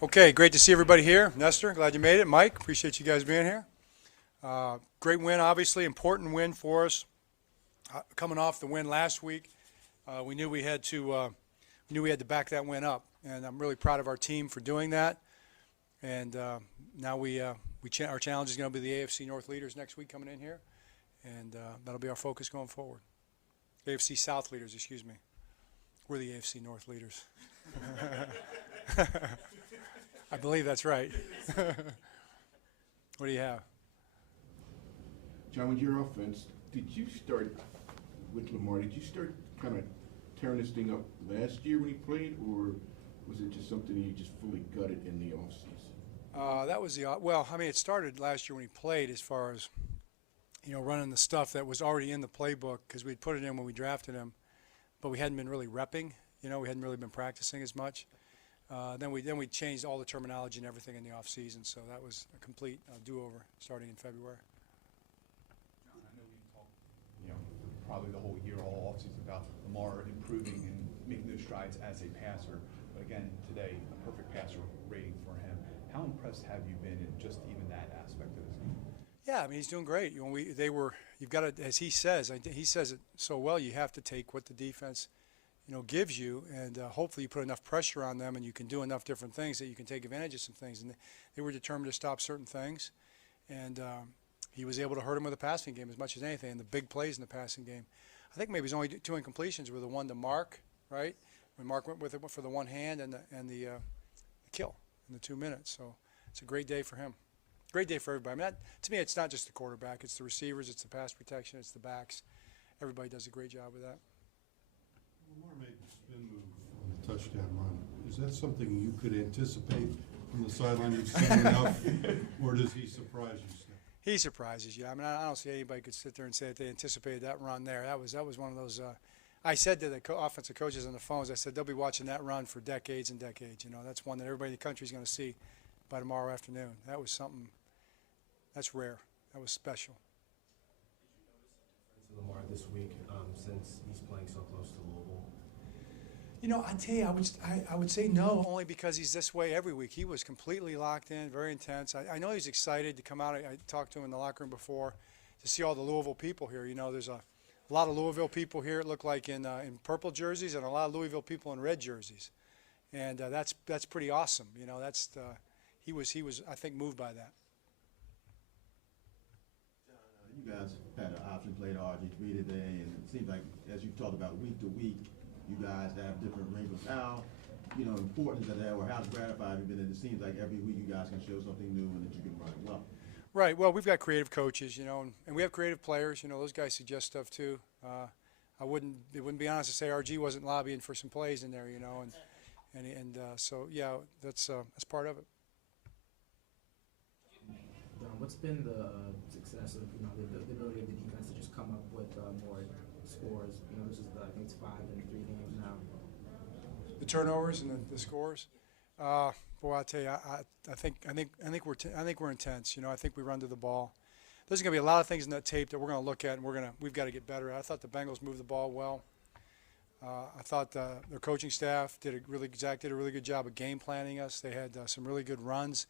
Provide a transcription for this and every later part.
Okay, great to see everybody here. Nestor, glad you made it. Mike, appreciate you guys being here. Great win, obviously, important win for us. Coming off the win last week, we knew we had to back that win up, and I'm really proud of our team for doing that. And now our challenge is going to be the AFC North leaders next week coming in here, and that'll be our focus going forward. AFC South leaders, excuse me. We're the AFC North leaders. I believe that's right. What do you have? John, with your offense, did you start with Lamar? Did you start kind of tearing this thing up last year when he played, or was it just something you just fully gutted in the offseason? That was it started last year when he played, as far as running the stuff that was already in the playbook, because we'd put it in when we drafted him, but we hadn't been really repping. We hadn't really been practicing as much. Then we changed all the terminology and everything in the off season, so that was a complete do-over starting in February. John, I know we talked, probably the whole year, all offseason about Lamar improving and making those strides as a passer. But again, today, a perfect passer rating for him. How impressed have you been in just even that aspect of his game? Yeah, I mean, he's doing great. You've got to, as he says it so well, you have to take what the defense gives you, and hopefully you put enough pressure on them and you can do enough different things that you can take advantage of some things. And they were determined to stop certain things, and he was able to hurt him with the passing game as much as anything, and the big plays in the passing game. I think maybe his only two incompletions were the one to Mark, right? When Mark went with it for the one hand and the kill in the 2 minutes. So it's a great day for him. Great day for everybody. I mean, to me, it's not just the quarterback. It's the receivers. It's the pass protection. It's the backs. Everybody does a great job with that. Lamar made the spin move on the touchdown run. Is that something you could anticipate from the sideline? You've seen enough, or does he surprise you still? He surprises you. I mean, I don't see anybody could sit there and say that they anticipated that run there. That was one of those. I said to the offensive coaches on the phones, I said they'll be watching that run for decades and decades. That's one that everybody in the country is going to see by tomorrow afternoon. That was something. That's rare. That was special. Did you notice a difference in Lamar this week since he's playing so close to Louisville? I tell you, I would say no, only because he's this way every week. He was completely locked in, very intense. I know he's excited to come out. I talked to him in the locker room before to see all the Louisville people here. There's a lot of Louisville people here, it looked like, in purple jerseys, and a lot of Louisville people in red jerseys. And that's pretty awesome. He was, I think, moved by that. You guys had an option play to RG3 today, and it seems like, as you've talked about week to week, you guys have different wrinkles. How, important is that, or how gratified have you been? And it seems like every week you guys can show something new and that you can run it well. Right. Well, we've got creative coaches, and we have creative players. Those guys suggest stuff too. It wouldn't be honest to say RG wasn't lobbying for some plays in there, so yeah, that's part of it. John, what's been the success of the ability of the defense to just come up with more scores? This is I think it's 5 in 3 games now. The turnovers and the scores. Boy, I tell you, I think we're intense. I think we run to the ball. There's going to be a lot of things in that tape that we're going to look at, and we've got to get better at. I thought the Bengals moved the ball well. I thought their coaching staff did a really good job of game planning us. They had some really good runs.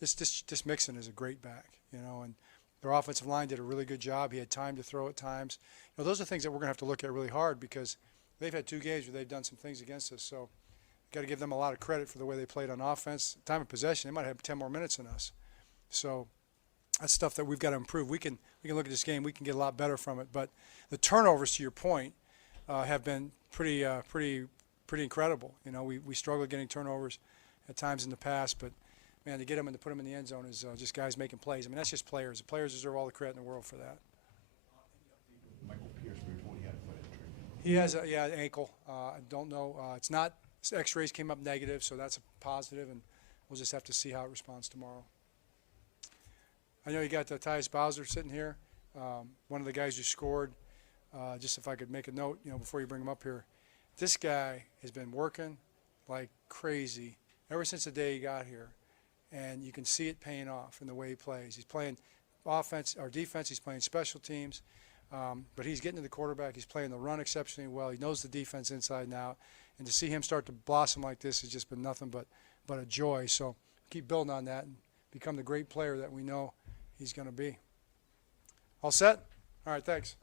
This Mixon is a great back, and their offensive line did a really good job. He had time to throw at times. Those are things that we're going to have to look at really hard, because they've had 2 games where they've done some things against us. So got to give them a lot of credit for the way they played on offense. Time of possession, they might have 10 more minutes than us. So that's stuff that we've got to improve. We can look at this game. We can get a lot better from it. But the turnovers, to your point, have been pretty incredible. We struggled getting turnovers at times in the past, but man, to get them and to put them in the end zone is just guys making plays. I mean, that's just players. The players deserve all the credit in the world for that. Michael Pierce, we were told he had a foot injury. He has an ankle. I don't know. It's not. X-rays came up negative, so that's a positive, and we'll just have to see how it responds tomorrow. I know you got Tyus Bowser sitting here, one of the guys who scored. Just if I could make a note, before you bring him up here, this guy has been working like crazy ever since the day he got here, and you can see it paying off in the way he plays. He's playing offense or defense. He's playing special teams, but he's getting to the quarterback. He's playing the run exceptionally well. He knows the defense inside and out, and to see him start to blossom like this has just been nothing but but a joy. So keep building on that and become the great player that we know he's going to be. All set? All right, thanks.